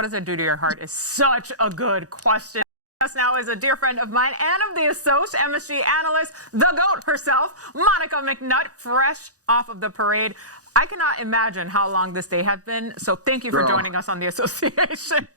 what does it do to your heart is such a good question. Us now is a dear friend of mine and of the Assoc MSG analyst, the GOAT herself, Monica McNutt, fresh off of the parade. I cannot imagine how long this day has been, so thank you for joining us on the association.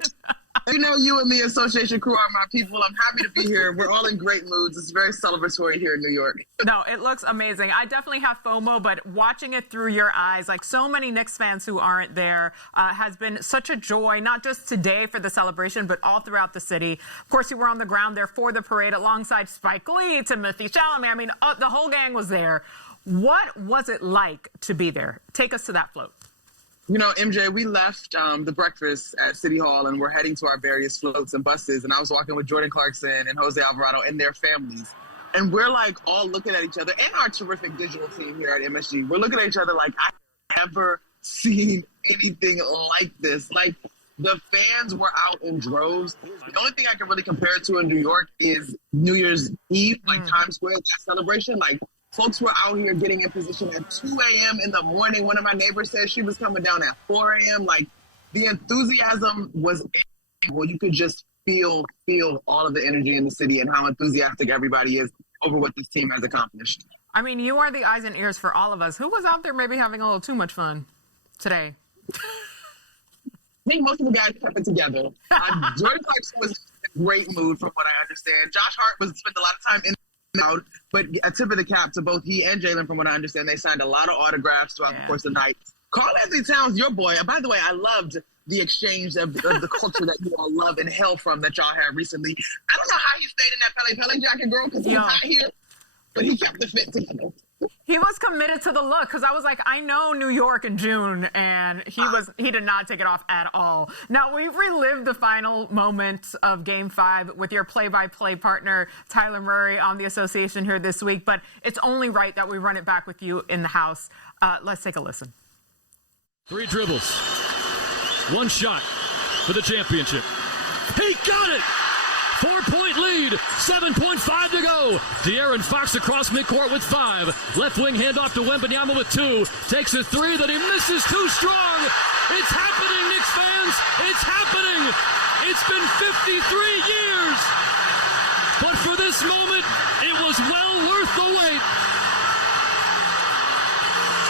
You know, you and the association crew are my people. I'm happy to be here. We're all in great moods. It's very celebratory here in New York. No, it looks amazing. I definitely have FOMO, but watching it through your eyes, like so many Knicks fans who aren't there, has been such a joy, not just today for the celebration, but all throughout the city. Of course, you were on the ground there for the parade alongside Spike Lee, Timothy Chalamet. I mean, the whole gang was there. What was it like to be there? Take us to that float. You know, MJ, we left the breakfast at City Hall and we're heading to our various floats and buses. And I was walking with Jordan Clarkson and Jose Alvarado and their families. And we're like all looking at each other and our terrific digital team here at MSG. We're looking at each other like, I've never seen anything like this. Like, the fans were out in droves. The only thing I can really compare it to in New York is New Year's Eve, like Times Square, that celebration. Like, folks were out here getting in position at 2 a.m. in the morning. One of my neighbors said she was coming down at 4 a.m. Like, the enthusiasm was, well, you could just feel all of the energy in the city and how enthusiastic everybody is over what this team has accomplished. I mean, you are the eyes and ears for all of us. Who was out there maybe having a little too much fun today? I think most of the guys kept it together. Jordan Clarkson was in a great mood from what I understand. Josh Hart spent a lot of time in out, but a tip of the cap to both he and Jalen, from what I understand. They signed a lot of autographs throughout the course of the night. Karl Anthony Towns, your boy. By the way, I loved the exchange of the culture that you all love and hail from that y'all had recently. I don't know how he stayed in that Pele jacket, girl, because he was hot here, but he kept the fit together. He was committed to the look because I was like, I know New York in June, and he did not take it off at all. Now, we relived the final moments of Game 5 with your play-by-play partner, Tyler Murray, on the association here this week, but it's only right that we run it back with you in the house. Let's take a listen. 3 dribbles. 1 shot for the championship. He got it! 4-point lead, 7.5 to go. De'Aaron Fox across midcourt with 5. Left wing handoff to Wembanyama with 2. Takes a 3 that he misses too strong. It's happening, Knicks fans. It's happening. It's been 53 years. But for this moment, it was well worth the wait.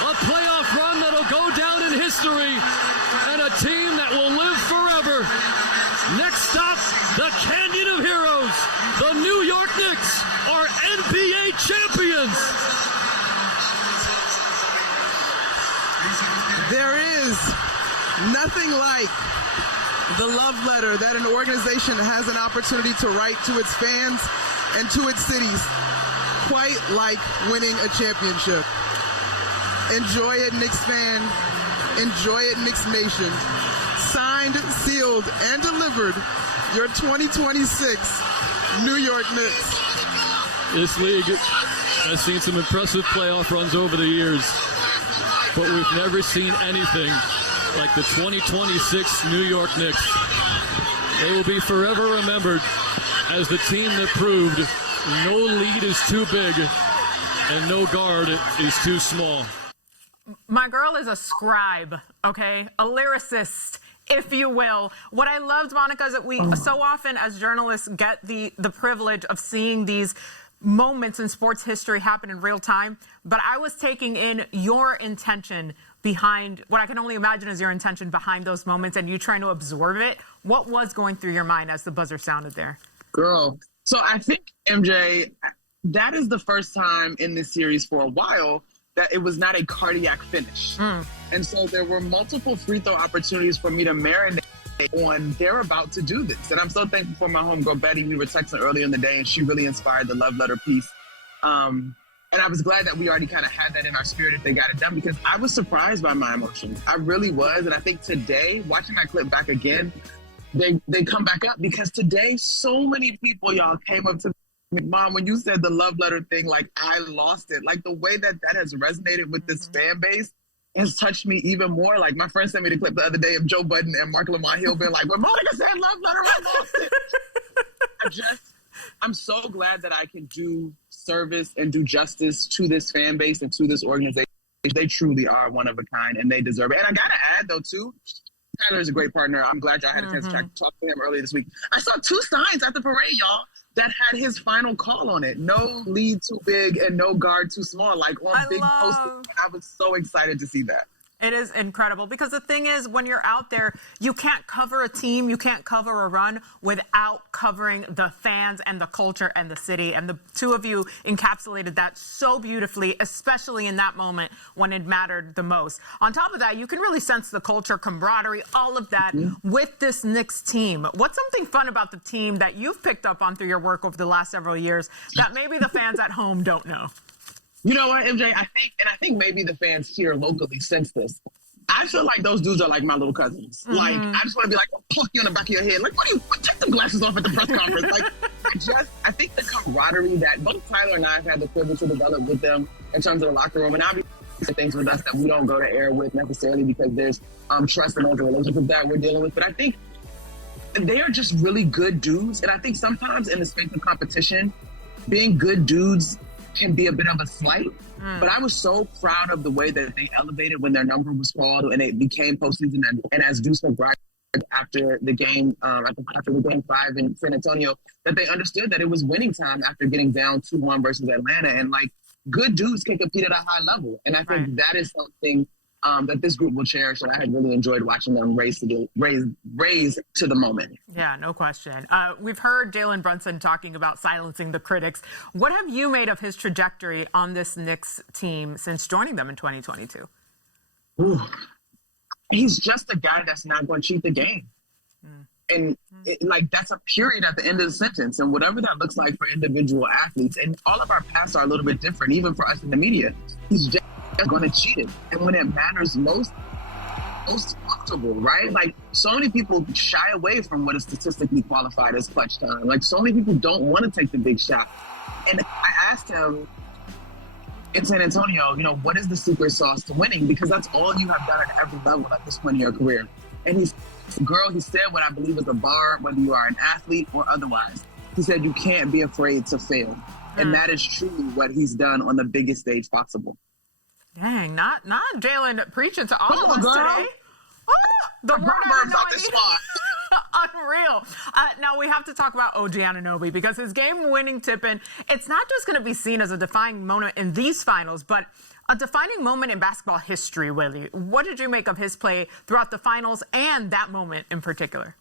A playoff run that'll go down in history and a team that will live forever. Next stop, the Canyon of Heroes. The New York Knicks are NBA champions. There is nothing like the love letter that an organization has an opportunity to write to its fans and to its cities, quite like winning a championship. Enjoy it, Knicks fan. Enjoy it, Knicks Nation. Signed, sealed, and delivered, your 2026 New York Knicks. This league has seen some impressive playoff runs over the years, but we've never seen anything like the 2026 New York Knicks. They will be forever remembered as the team that proved no lead is too big and no guard is too small. My girl is a scribe, okay? A lyricist, if you will. What I loved, Monica, is that we so often as journalists get the privilege of seeing these moments in sports history happen in real time. But I was taking in your intention behind what I can only imagine is your intention behind those moments and you trying to absorb it. What was going through your mind as the buzzer sounded there? Girl. So I think, MJ, that is the first time in this series for a while that it was not a cardiac finish. And so there were multiple free throw opportunities for me to marinate on they're about to do this. And I'm so thankful for my homegirl, Betty. We were texting earlier in the day and she really inspired the love letter piece. And I was glad that we already kind of had that in our spirit if they got it done, because I was surprised by my emotions. I really was. And I think today, watching that clip back again, they come back up because today so many people, y'all, came up to me. Mom, when you said the love letter thing, like I lost it. Like the way that has resonated with this fan base has touched me even more. Like my friend sent me the clip the other day of Joe Budden and Mark Lamont Hill being like, when Monica said love letter, I lost it. I'm so glad that I can do service and do justice to this fan base and to this organization. They truly are one of a kind and they deserve it. And I got to add though too, Tyler's a great partner. I'm glad y'all had a chance to talk to him earlier this week. I saw 2 signs at the parade, y'all, that had his final call on it. No lead too big and no guard too small, like on big posters. I was so excited to see that. It is incredible because the thing is, when you're out there, you can't cover a team, you can't cover a run without covering the fans and the culture and the city. And the two of you encapsulated that so beautifully, especially in that moment when it mattered the most. On top of that, you can really sense the culture, camaraderie, all of that with this Knicks team. What's something fun about the team that you've picked up on through your work over the last several years that maybe the fans at home don't know? You know what, MJ? I think maybe the fans here locally sense this. I feel like those dudes are like my little cousins. Like, I just want to be like, pluck you on the back of your head. Like, take the glasses off at the press conference. Like, I think the camaraderie that both Tyler and I have had the privilege to develop with them in terms of the locker room, and obviously things with us that we don't go to air with necessarily because there's trust and other relationships that we're dealing with. But I think they are just really good dudes. And I think sometimes in the space of competition, being good dudes can be a bit of a slight, but I was so proud of the way that they elevated when their number was called and it became postseason. And as Deuce McBride after the game, after the game 5 in San Antonio, that they understood that it was winning time after getting down 2-1 versus Atlanta. And like, good dudes can compete at a high level, and I think that is something that this group will cherish, and I had really enjoyed watching them raise to the moment. Yeah, no question. We've heard Jalen Brunson talking about silencing the critics. What have you made of his trajectory on this Knicks team since joining them in 2022? Ooh. He's just a guy that's not going to cheat the game. And that's a period at the end of the sentence. And whatever that looks like for individual athletes, and all of our paths are a little bit different, even for us in the media. He's just going to cheat it. And when it matters most comfortable, right? Like, so many people shy away from what is statistically qualified as clutch time. Like, so many people don't want to take the big shot. And I asked him in San Antonio, what is the secret sauce to winning? Because that's all you have done at every level at this point in your career. And he said what I believe is a bar, whether you are an athlete or otherwise. He said, you can't be afraid to fail. And that is truly what he's done on the biggest stage possible. Dang, not Jalen preaching to all of us girl. today. Oh, the word out this spot. Unreal. Now we have to talk about OG Anunoby because his game-winning tip-in, it's not just going to be seen as a defining moment in these finals, but a defining moment in basketball history, Willie. What did you make of his play throughout the finals and that moment in particular?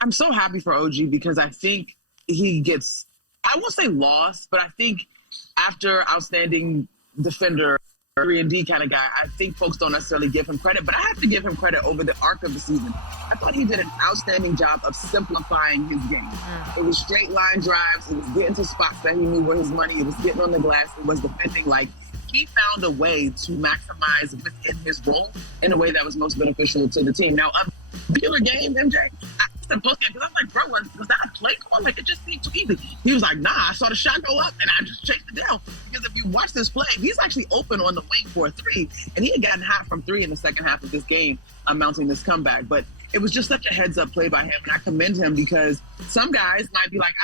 I'm so happy for OG because I think he gets, I won't say lost, but I think after outstanding defender, 3-and-D kind of guy, I think folks don't necessarily give him credit, but I have to give him credit over the arc of the season. I thought he did an outstanding job of simplifying his game. It was straight line drives. It was getting to spots that he knew were his money. It was getting on the glass. It was defending. Like, he found a way to maximize within his role in a way that was most beneficial to the team. Now, a particular game, MJ, I asked him post-game because I was like, bro, was that a play call? Like, it just seemed too easy. He was like, nah, I saw the shot go up and I just chased it down. Because if you watch this play, he's actually open on the wing for a 3, and he had gotten hot from 3 in the second half of this game, mounting this comeback. But it was just such a heads-up play by him, and I commend him because some guys might be like,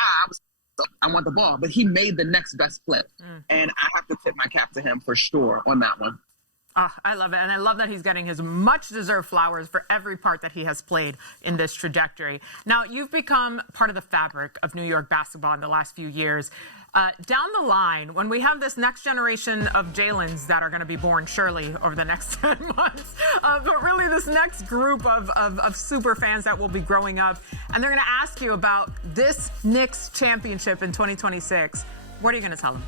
I want the ball, but he made the next best play. And I have to tip my cap to him for sure on that one. Oh, I love it. And I love that he's getting his much-deserved flowers for every part that he has played in this trajectory. Now, you've become part of the fabric of New York basketball in the last few years. Down the line, when we have this next generation of Jalens that are going to be born surely over the next 10 months, but really this next group of super fans that will be growing up, and they're going to ask you about this Knicks championship in 2026, what are you going to tell them?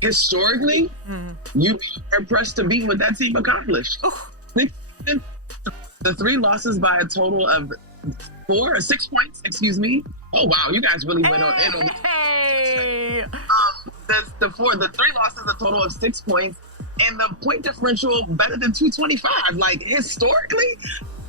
Historically, you'd be hard-pressed to beat what that team accomplished. The 3 losses by a total of 6 points, excuse me. Oh, wow, you guys really went on. Hey! The 3 losses, a total of 6 points, and the point differential better than 225. Like, historically,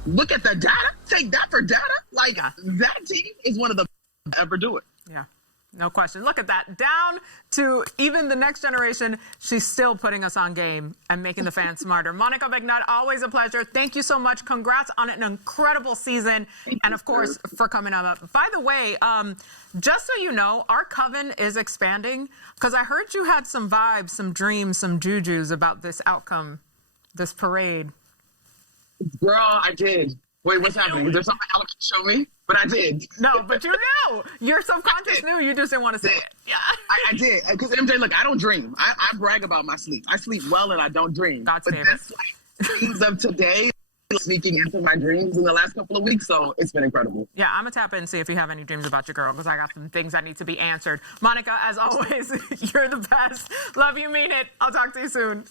look at the data. Take that for data. Like, that team is one of the best to ever do it. Yeah. No question. Look at that. Down to even the next generation, she's still putting us on game and making the fans smarter. Monica McNutt, always a pleasure. Thank you so much. Congrats on an incredible season. And, of course, for coming up. By the way, just so you know, our coven is expanding because I heard you had some vibes, some dreams, some jujus about this outcome, this parade. Girl, I did. Wait, what's happening? Is there something y'all can show me? But I did. No, but you knew. Your subconscious knew. You just didn't want to say it. Yeah. I did. Because MJ, look, I don't dream. I brag about my sleep. I sleep well and I don't dream. God's but favorite. this, dreams of today sneaking into my dreams in the last couple of weeks, so it's been incredible. Yeah, I'm going to tap in and see if you have any dreams about your girl, because I got some things that need to be answered. Monica, as always, you're the best. Love you, mean it. I'll talk to you soon.